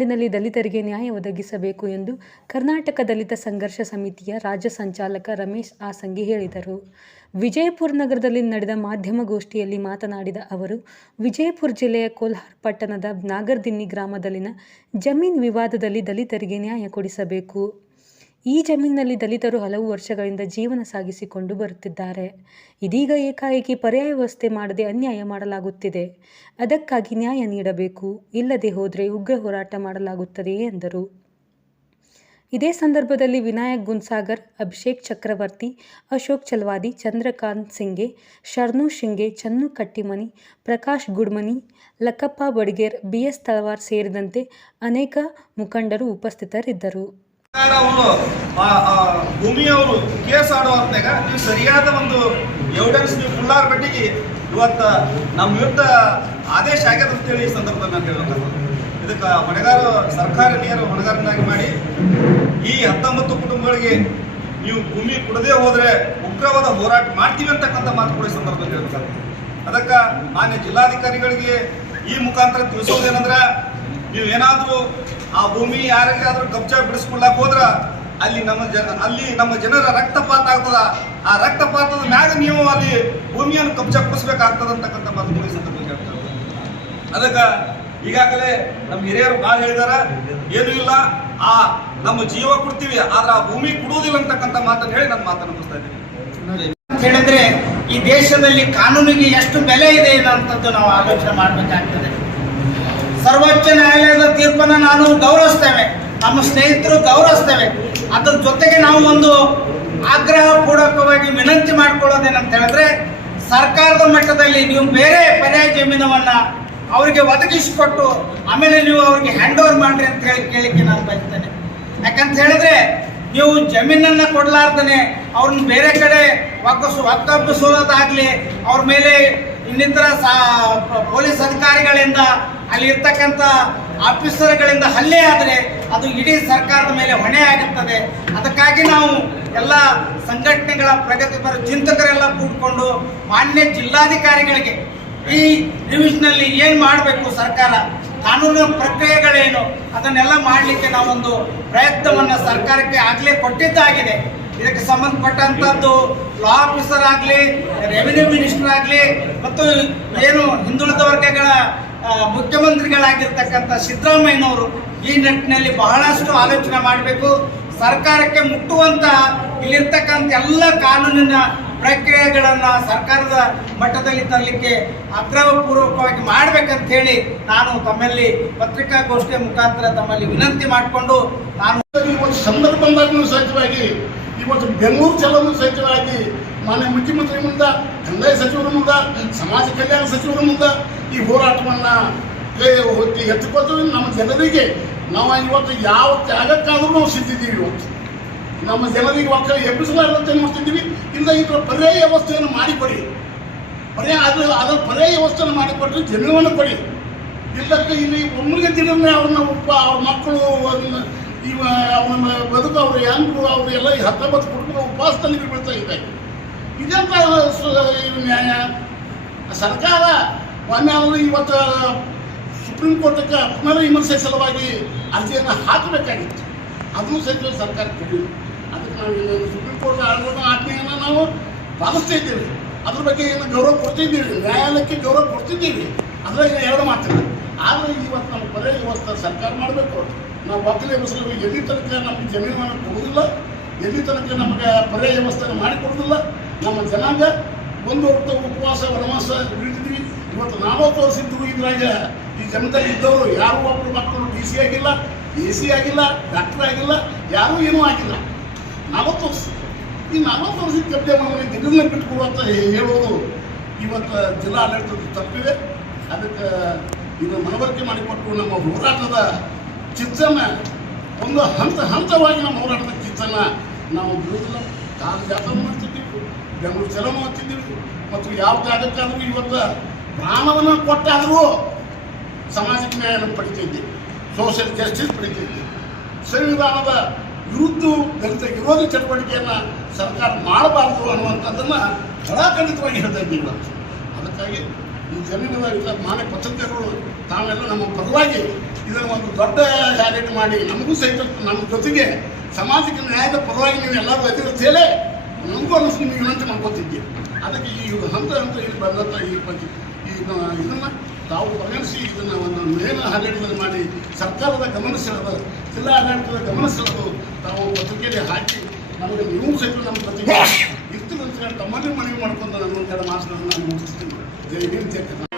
ನಾಡಿನಲ್ಲಿ ದಲಿತರಿಗೆ ನ್ಯಾಯ ಒದಗಿಸಬೇಕು ಎಂದು ಕರ್ನಾಟಕ ದಲಿತ ಸಂಘರ್ಷ ಸಮಿತಿಯ ರಾಜ್ಯ ಸಂಚಾಲಕ ರಮೇಶ್ ಆಸಂಗಿ ಹೇಳಿದರು. ವಿಜಯಪುರ ನಗರದಲ್ಲಿ ನಡೆದ ಮಾಧ್ಯಮಗೋಷ್ಠಿಯಲ್ಲಿ ಮಾತನಾಡಿದ ಅವರು, ವಿಜಯಪುರ ಜಿಲ್ಲೆಯ ಕೋಲ್ಹಾರ ಪಟ್ಟಣದ ನಾಗರದಿನ್ನಿ ಗ್ರಾಮದಲ್ಲಿನ ಜಮೀನು ವಿವಾದದಲ್ಲಿ ದಲಿತರಿಗೆ ನ್ಯಾಯ ಕೊಡಿಸಬೇಕು. ಈ ಜಮೀನಿನಲ್ಲಿ ದಲಿತರು ಹಲವು ವರ್ಷಗಳಿಂದ ಜೀವನ ಸಾಗಿಸಿಕೊಂಡು ಬರುತ್ತಿದ್ದಾರೆ. ಇದೀಗ ಏಕಾಏಕಿ ಪರ್ಯಾಯ ವ್ಯವಸ್ಥೆ ಮಾಡದೆ ಅನ್ಯಾಯ ಮಾಡಲಾಗುತ್ತಿದೆ. ಅದಕ್ಕಾಗಿ ನ್ಯಾಯ ನೀಡಬೇಕು. ಇಲ್ಲದೆ ಹೋದರೆ ಉಗ್ರ ಹೋರಾಟ ಮಾಡಲಾಗುತ್ತದೆ ಎಂದರು. ಇದೇ ಸಂದರ್ಭದಲ್ಲಿ ವಿನಾಯಕ್ ಗುನ್ಸಾಗರ್, ಅಭಿಷೇಕ್ ಚಕ್ರವರ್ತಿ, ಅಶೋಕ್ ಚಲವಾದಿ, ಚಂದ್ರಕಾಂತ್ ಸಿಂಗೆ, ಶರಣು ಶಿಂಗೆ, ಚನ್ನು ಕಟ್ಟಿಮನಿ, ಪ್ರಕಾಶ್ ಗುಡ್ಮನಿ, ಲಕ್ಕಪ್ಪ ಬಡಿಗೇರ್, ಬಿಎಸ್ ತಳವಾರ್ ಸೇರಿದಂತೆ ಅನೇಕ ಮುಖಂಡರು ಉಪಸ್ಥಿತರಿದ್ದರು. ಭೂಮಿಯವರು ಕೇಸ್ ಆಡೋ ಹೊತ್ನಾಗ ನೀವು ಸರಿಯಾದ ಒಂದು ಎವಿಡೆನ್ಸ್ ನೀವು ಕುಳ್ಳಾರ ಬಡ್ಡಿಗೆ ಇವತ್ತು ನಮ್ಮ ವಿರುದ್ಧ ಆದೇಶ ಆಗ್ಯದ ಅಂತೇಳಿ ಈ ಸಂದರ್ಭದಲ್ಲಿ ನಾನು ಹೇಳಬೇಕಾಗ್ತದೆ. ಇದಕ್ಕೆ ಹೊಣೆಗಾರ ಸರ್ಕಾರ ನೇರ ಹೊಣೆಗಾರನಾಗಿ ಮಾಡಿ ಈ 19 ಕುಟುಂಬಗಳಿಗೆ ನೀವು ಭೂಮಿ ಕೊಡದೇ ಹೋದರೆ ಉಗ್ರವಾದ ಹೋರಾಟ ಮಾಡ್ತೀವಿ ಅಂತಕ್ಕಂಥ ಮಾತು ಕೂಡ ಈ ಸಂದರ್ಭದಲ್ಲಿ ಹೇಳಬೇಕಾಗ್ತದೆ. ಅದಕ್ಕೆ ಮಾನ್ಯ ಜಿಲ್ಲಾಧಿಕಾರಿಗಳಿಗೆ ಈ ಮುಖಾಂತರ ತಿಳಿಸೋದೇನಂದ್ರೆ, ನೀವು ಏನಾದರೂ ಆ ಭೂಮಿ ಯಾರಿಗಾದ್ರೂ ಕಬ್ಜಾ ಬಿಡಿಸ್ಕೊಳ್ಳಕ್ ಹೋದ್ರ ಅಲ್ಲಿ ನಮ್ಮ ಜನರ ರಕ್ತಪಾತ ಆಗ್ತದ. ಆ ರಕ್ತಪಾತದ ಮ್ಯಾಗ ನೀವು ಅಲ್ಲಿ ಭೂಮಿಯನ್ನು ಕಬ್ಜಾ ಕೊಡಿಸ್ಬೇಕಾಗ್ತದ ಅಂತಕ್ಕಂಥ ಮಾತು ಈ ಸಂದರ್ಭದಲ್ಲಿ ಹೇಳ್ತಾರೆ. ಅದಕ್ಕೆ ಈಗಾಗಲೇ ನಮ್ಮ ಹಿರಿಯರು ಭಾಳ ಹೇಳಿದಾರ, ಏನೂ ಇಲ್ಲ, ಆ ನಮ್ಮ ಜೀವ ಕೊಡ್ತೀವಿ ಆದ್ರೆ ಆ ಭೂಮಿ ಕೊಡುವುದಿಲ್ಲ ಅಂತಕ್ಕಂಥ ಮಾತನ್ನು ಹೇಳಿ ನನ್ನ ಮಾತನ್ನು ಮುಗಿಸ್ತಾ ಇದ್ದೀನಿ. ಹೇಳಿದ್ರೆ ಈ ದೇಶದಲ್ಲಿ ಕಾನೂನಿಗೆ ಎಷ್ಟು ಬೆಲೆ ಇದೆ ಅನ್ನೋಂಥದ್ದು ನಾವು ಆಲೋಚನೆ ಮಾಡಬೇಕಾಗ್ತದೆ. ಸರ್ವೋಚ್ಚ ನ್ಯಾಯಾಲಯದ ತೀರ್ಪನ್ನು ನಾನು ಗೌರವಿಸ್ತೇವೆ, ನಮ್ಮ ಸ್ನೇಹಿತರು ಗೌರವಿಸ್ತೇವೆ. ಅದ್ರ ಜೊತೆಗೆ ನಾವು ಒಂದು ಆಗ್ರಹ ಪೂರ್ವಕವಾಗಿ ವಿನಂತಿ ಮಾಡ್ಕೊಳ್ಳೋದೇನಂತ ಹೇಳಿದ್ರೆ, ಸರ್ಕಾರದ ಮಟ್ಟದಲ್ಲಿ ನೀವು ಬೇರೆ ಪರ್ಯಾಯ ಜಮೀನವನ್ನು ಅವರಿಗೆ ಒದಗಿಸಿಕೊಟ್ಟು ಆಮೇಲೆ ನೀವು ಅವ್ರಿಗೆ ಹ್ಯಾಂಡ್ ಓವರ್ ಮಾಡ್ರಿ ಅಂತ ಹೇಳಿ ಕೇಳಿಕ್ಕೆ ನಾನು ಬಯಸ್ತೇನೆ. ಯಾಕಂತ ಹೇಳಿದ್ರೆ ನೀವು ಜಮೀನನ್ನು ಕೊಡಲಾರ್ದೇ ಅವ್ರನ್ನ ಬೇರೆ ಕಡೆ ಒಕ್ಕಬ್ಬಿಸೋದಾಗಲಿ, ಅವ್ರ ಮೇಲೆ ಇನ್ನಿತರ ಪೊಲೀಸ್ ಅಧಿಕಾರಿಗಳಿಂದ ಅಲ್ಲಿ ಇರ್ತಕ್ಕಂಥ ಆಫೀಸರ್ಗಳಿಂದ ಹಲ್ಲೆ ಆದರೆ ಅದು ಇಡೀ ಸರ್ಕಾರದ ಮೇಲೆ ಹೊಣೆ ಆಗುತ್ತದೆ. ಅದಕ್ಕಾಗಿ ನಾವು ಎಲ್ಲ ಸಂಘಟನೆಗಳ ಪ್ರಗತಿಪರ ಚಿಂತಕರೆಲ್ಲ ಕೂಡಿಕೊಂಡು ಮಾನ್ಯ ಜಿಲ್ಲಾಧಿಕಾರಿಗಳಿಗೆ ಈ ರಿವಿಷನಲ್ಲಿ ಏನು ಮಾಡಬೇಕು, ಸರ್ಕಾರ ಕಾನೂನು ಪ್ರಕ್ರಿಯೆಗಳೇನು ಅದನ್ನೆಲ್ಲ ಮಾಡಲಿಕ್ಕೆ ನಾವೊಂದು ಪ್ರಯತ್ನವನ್ನು ಸರ್ಕಾರಕ್ಕೆ ಆಗಲೇ ಕೊಟ್ಟಿದ್ದಾಗಿದೆ. ಇದಕ್ಕೆ ಸಂಬಂಧಪಟ್ಟಂಥದ್ದು ಲಾ ಆಫೀಸರ್ ಆಗಲಿ, ರೆವಿನ್ಯೂ ಮಿನಿಸ್ಟರ್ ಆಗಲಿ, ಮತ್ತು ಏನು ಹಿಂದುಳಿದ ವರ್ಗಗಳ ಮುಖ್ಯಮಂತ್ರಿಗಳಾಗಿರ್ತಕ್ಕಂಥ ಸಿದ್ದರಾಮಯ್ಯನವರು ಈ ನಿಟ್ಟಿನಲ್ಲಿ ಬಹಳಷ್ಟು ಆಲೋಚನೆ ಮಾಡಬೇಕು. ಸರ್ಕಾರಕ್ಕೆ ಮುಟ್ಟುವಂತಹ ಇಲ್ಲಿರ್ತಕ್ಕಂಥ ಎಲ್ಲ ಕಾನೂನಿನ ಪ್ರಕ್ರಿಯೆಗಳನ್ನು ಸರ್ಕಾರದ ಮಟ್ಟದಲ್ಲಿ ತರಲಿಕ್ಕೆ ಆಗ್ರಹಪೂರ್ವಕವಾಗಿ ಮಾಡಬೇಕಂತ ಹೇಳಿ ನಾನು ತಮ್ಮಲ್ಲಿ ಪತ್ರಿಕಾಗೋಷ್ಠಿಯ ಮುಖಾಂತರ ತಮ್ಮಲ್ಲಿ ವಿನಂತಿ ಮಾಡಿಕೊಂಡು ನಾನು ಸಂದರ್ಭ ಬಂದಾಗೂ ಸಹಿತವಾಗಿ ಇವತ್ತು ಬೆಂಗಳೂರು ಚಲೋನು ಸಹಿತವಾಗಿ ಮಾನ್ಯ ಮುಖ್ಯಮಂತ್ರಿ ಮುಂದೆ, ಕಂದಾಯ ಸಚಿವರ ಮುಂದೆ, ಸಮಾಜ ಕಲ್ಯಾಣ ಸಚಿವರ ಮುಂದೆ ಈ ಹೋರಾಟವನ್ನು ಎತ್ತಿಕೊಂಡು ನಮ್ಮ ಜನರಿಗೆ ನಾವು ಇವತ್ತು ಯಾವ ತ್ಯಾಗಕ್ಕಾದರೂ ನಾವು ಸಿದ್ಧಿದ್ದೀವಿ. ಇವತ್ತು ನಮ್ಮ ಜನರಿಗೆ ಒಕ್ಕ ಎಬ್ಬಿಸಲಾರಂತೆ ನೋಡ್ತಿದ್ದೀವಿ. ಇಲ್ಲ ಇದರ ಪರ್ಯಾಯ ವ್ಯವಸ್ಥೆಯನ್ನು ಮಾಡಿಕೊಡಿ, ಅದರ ಪರ್ಯಾಯ ವ್ಯವಸ್ಥೆಯನ್ನು ಮಾಡಿಕೊಟ್ರೆ ಜಮೀನನ್ನು ಕೊಡಿ. ಇಲ್ಲಕ್ಕೆ ಇಲ್ಲಿ ಒಮ್ಮಳಿಗೆ ದಿನವೇ ಅವ್ರನ್ನ ಅವ್ರ ಮಕ್ಕಳು ಅವನ ಬದುಕು ಅವ್ರ ಹೆಂಗರು ಅವರು ಎಲ್ಲ 19 ಕುಟುಂಬ ಉಪವಾಸದಲ್ಲಿ ಬೀಳ್ತಾ ಇದೆ. ಇದೆಂತ ನ್ಯಾಯ? ಸರ್ಕಾರ ಮೊನ್ನೆ ಅವರು ಇವತ್ತು ಸುಪ್ರೀಂ ಕೋರ್ಟ್ಗೆ ಪುನರ್ವಿಮರ್ಶೆ ಸಲುವಾಗಿ ಅರ್ಜಿಯನ್ನು ಹಾಕಬೇಕಾಗಿತ್ತು. ಅದನ್ನು ಸಹಿತ ಸರ್ಕಾರ ಕೊಟ್ಟಿಲ್ಲ. ಅದಕ್ಕೆ ನಾವು ಸುಪ್ರೀಂ ಕೋರ್ಟ್ ಆಜ್ಞೆಯನ್ನು ನಾವು ಪಾಲಿಸ್ತಾ ಇದ್ದೇವೆ. ಅದ್ರ ಬಗ್ಗೆ ಏನು ಗೌರವ ಕೊಡ್ತಿದ್ದೀವಿ, ನ್ಯಾಯಾಲಯಕ್ಕೆ ಗೌರವ ಕೊಡ್ತಿದ್ದೀವಿ. ಅದ್ರಾಗ ಎರಡು ಮಾತಿಲ್ಲ. ಆದರೆ ಇವತ್ತು ನಮ್ಮ ಪರ್ಯಾಯ ವ್ಯವಸ್ಥೆ ಸರ್ಕಾರ ಮಾಡಬೇಕು. ನಾವು ಒಕ್ಕಲೆ ಬಸಲು ಎಲ್ಲಿ ತನಕ ನಮಗೆ ಜಮೀನನ್ನು ಕೊಡುವುದಿಲ್ಲ, ಎಲ್ಲಿ ತನಕ ನಮಗೆ ಪರ್ಯಾಯ ವ್ಯವಸ್ಥೆಯನ್ನು ಮಾಡಿಕೊಡುವುದಿಲ್ಲ. ನಮ್ಮ ಜನಾಂಗ ಒಂದು ಹೊತ್ತು ಉಪವಾಸ ವನವಾಸ ಬಿಡ್ತಿದ್ವಿ. ಇವತ್ತು 40 ವರ್ಷ ಇದ್ದು ಇದ್ರಾಗ ಈ ಜನತೆಯಲ್ಲಿ ಇದ್ದವರು ಯಾರೂ ಒಬ್ಬರು ಮಕ್ಕಳು DC ಆಗಿಲ್ಲ, AC ಆಗಿಲ್ಲ, ಡಾಕ್ಟರ್ ಆಗಿಲ್ಲ, ಯಾರೂ ಏನೂ ಆಗಿಲ್ಲ. 40 ವರ್ಷ. ಈ 40 ವರ್ಷದ ಕಬ್ಜೆ ಮಾಡಿ ದಿನದಿಂದ ಬಿಟ್ಕೊಡು ಅಂತ ಹೇಳೋದು ಇವತ್ತು ಜಿಲ್ಲಾ ಆಡಳಿತದ ತಪ್ಪಿದೆ. ಅದಕ್ಕೆ ಇದು ಮನವರಿಕೆ ಮಾಡಿಕೊಟ್ಟು ನಮ್ಮ ಹೋರಾಟದ ಚಿತ್ತನ್ನು ಒಂದು ಹಂತವಾಗಿ ನಮ್ಮ ಹೋರಾಟದ ಚಿತ್ತನ್ನು ನಾವು ಬಿಡುವುದಿಲ್ಲ. ಕಾಲು ಜಾತ್ರೆ ಮಾಡ್ತಿದ್ದೀವಿ, ಬೆಂಗಳೂರು ಚಲೋ ಮಾಡ್ತಿದ್ದೀವಿ. ಮತ್ತು ಯಾವ ಜಾಗಕ್ಕಾದರೂ ಇವತ್ತು ಪ್ರಾಣವನ್ನು ಕೊಟ್ಟಾದರೂ ಸಮಾಜಕ್ಕೆ ನ್ಯಾಯವನ್ನು ಪಡಿತಿದ್ದೀವಿ, ಸೋಷಿಯಲ್ ಜಸ್ಟಿಸ್ ಪಡಿತಿದ್ದೀವಿ. ಸಂವಿಧಾನದ ವಿರುದ್ಧ ದಲಿತ ವಿರೋಧಿ ಚಟುವಟಿಕೆಯನ್ನು ಸರ್ಕಾರ ಮಾಡಬಾರ್ದು ಅನ್ನುವಂಥದ್ದನ್ನು ಖಡಾಖಂಡಿತವಾಗಿ ಹೇಳ್ತಾ ಇದ್ದೀವಿ ಇವತ್ತು. ಅದಕ್ಕಾಗಿ ಈ ಜಮೀನಿನ ಮಾನ್ಯ ಪತ್ರಿಕೆಗಳು ತಾವೆಲ್ಲ ನಮ್ಮ ಪರವಾಗಿ ಇದನ್ನು ಒಂದು ದೊಡ್ಡ ಹ್ಯಾಲೆಟ್ ಮಾಡಿ ನಮಗೂ ಸಹಿತ ನಮ್ಮ ಜೊತೆಗೆ ಸಮಾಜಕ್ಕೆ ನ್ಯಾಯದ ಪರವಾಗಿ ನೀವು ಎಲ್ಲರೂ ಎದುರಿಸ್ತೇಲೆ ನಮಗೂ ಅನ್ನಿಸ್ತು ನೀವು ವಿನಂತಿ ಮಾಡ್ಕೊತಿದ್ದೀವಿ. ಅದಕ್ಕೆ ಈ ಹಂತ ಇಲ್ಲಿ ಬಂದಂಥ ಇದನ್ನು ತಾವು ಪರಿಗಣಿಸಿ ಇದನ್ನು ಒಂದು ಮೇಲ ಹ್ಯಾಲೆಟ್ಗಳನ್ನು ಮಾಡಿ ಸರ್ಕಾರದ ಗಮನ ಸೆಳೆದು ಜಿಲ್ಲಾ ಆಡಳಿತದ ಗಮನ ಸೆಳೆದು ತಾವು ಪತ್ರಿಕೆಯಲ್ಲಿ ಹಾಕಿ ನಮಗೆ ನೀವು ಸಹಿತ ನಮ್ಮ ಜೊತೆಗೆ ಇರ್ತೀರಂತ ತಮ್ಮಲ್ಲಿ ಮನವಿ ಮಾಡ್ಕೊಂಡು ನನ್ನ ಮಾತುಗಳನ್ನು ನಾನು ಮುಗಿಸ್ತೀನಿ. ಜೈ ಹಿಂದ್, ಜೈ ಕರ್ನಾಟಕ.